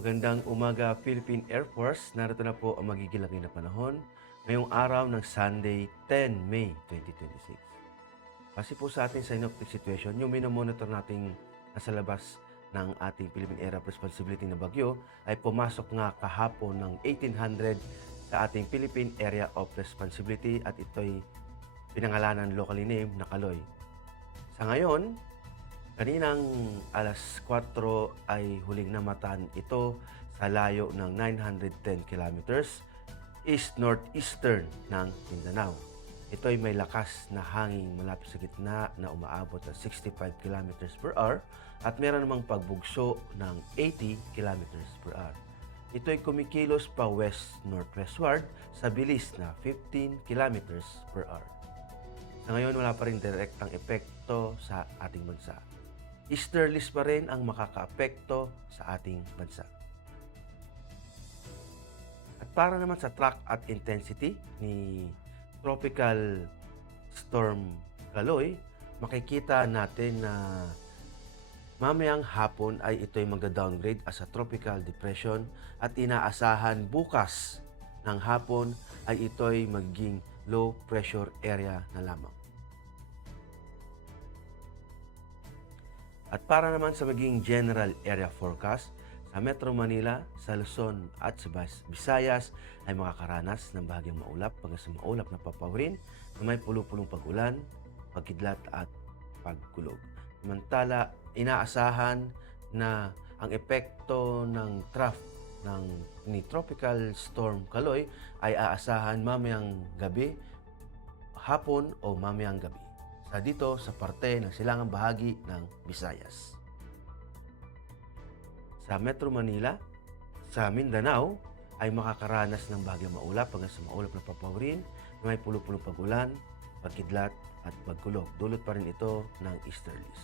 Magandang umaga, Philippine Air Force. Narito na po ang magigilangin na panahon ngayong araw ng Sunday, 10 May 2026. Kasi po sa ating synoptic situation, yung minomonitor nating nasa labas ng ating Philippine Area of Responsibility na bagyo ay pumasok nga kahapon ng 1800 sa ating Philippine Area of Responsibility at ito'y pinangalanan locally named na Kaloy. Sa ngayon, kaninang alas 4 ay huling namatan ito sa layo ng 910 kilometers east-northeastern ng Mindanao. Ito ay may lakas na hangin malapit sa gitna na umaabot sa 65 kilometers per hour at meron namang pagbugso ng 80 kilometers per hour. Ito ay kumikilos pa west-northwestward sa bilis na 15 kilometers per hour. Sa ngayon, wala pa rin direktang epekto sa ating bansa. Easterlies pa rin ang makakaapekto sa ating bansa. At para naman sa track at intensity ni Tropical Storm Kaloy, makikita natin na mamayang hapon ay ito'y magda-downgrade as a tropical depression at inaasahan bukas ng hapon ay ito'y magiging low pressure area na lamang. At para naman sa maging general area forecast, sa Metro Manila, sa Luzon at sa Visayas ay makakaranas ng bahagyang maulap hanggang sa maulap na papawirin na may pulo-pulong pag-ulan, pagkidlat at pagkulog. Samantala, inaasahan na ang epekto ng ni Tropical Storm Kaloy ay aasahan mamayang gabi, hapon o mamayang gabi dito sa parte ng silangang bahagi ng Visayas. Sa Metro Manila, sa Mindanao ay makakaranas ng bahagyang maulap hanggang sa maulap na papawirin na may pulo-pulong pag-ulan, pagkidlat at pagkulog. Dulot pa rin ito ng easterlies.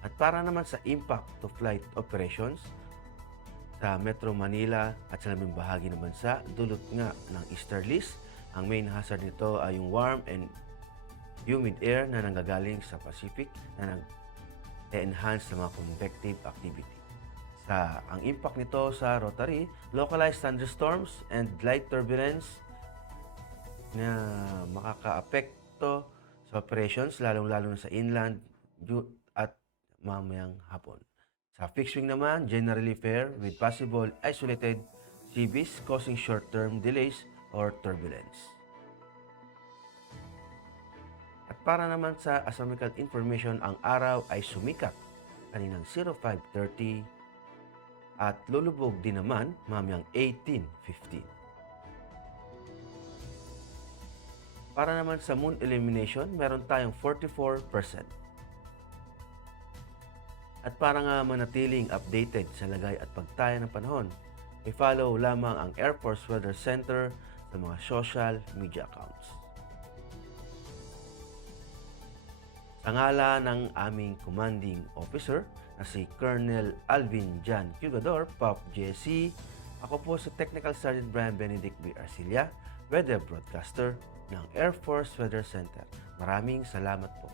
At para naman sa impact to flight operations, sa Metro Manila at sa labing bahagi ng bansa, dulot nga ng easterlies. Ang main hazard nito ay yung warm and humid air na nanggagaling sa Pacific na nag-enhance sa mga convective activity. Ang impact nito sa rotary, localized thunderstorms and light turbulence na makakaapekto sa operations lalong-lalo na sa inland at mamayang hapon. Sa fixed wing naman, generally fair with possible isolated CVs causing short-term delays or turbulence. At para naman sa astronomical information, ang araw ay sumikat kaninang 05:30 at lulubog din naman mamayang 18:15. Para naman sa moon illumination, meron tayong 44%. At para nga manatiling updated sa lagay at pagtaya ng panahon, i-follow lamang ang Air Force Weather Center sa mga social media accounts. Sa ngala ng aming commanding officer na si Colonel Alvin Jan Cugador, POP JC, ako po si Technical Sergeant Brian Benedict B. Arcilla, Weather Broadcaster ng Air Force Weather Center. Maraming salamat po.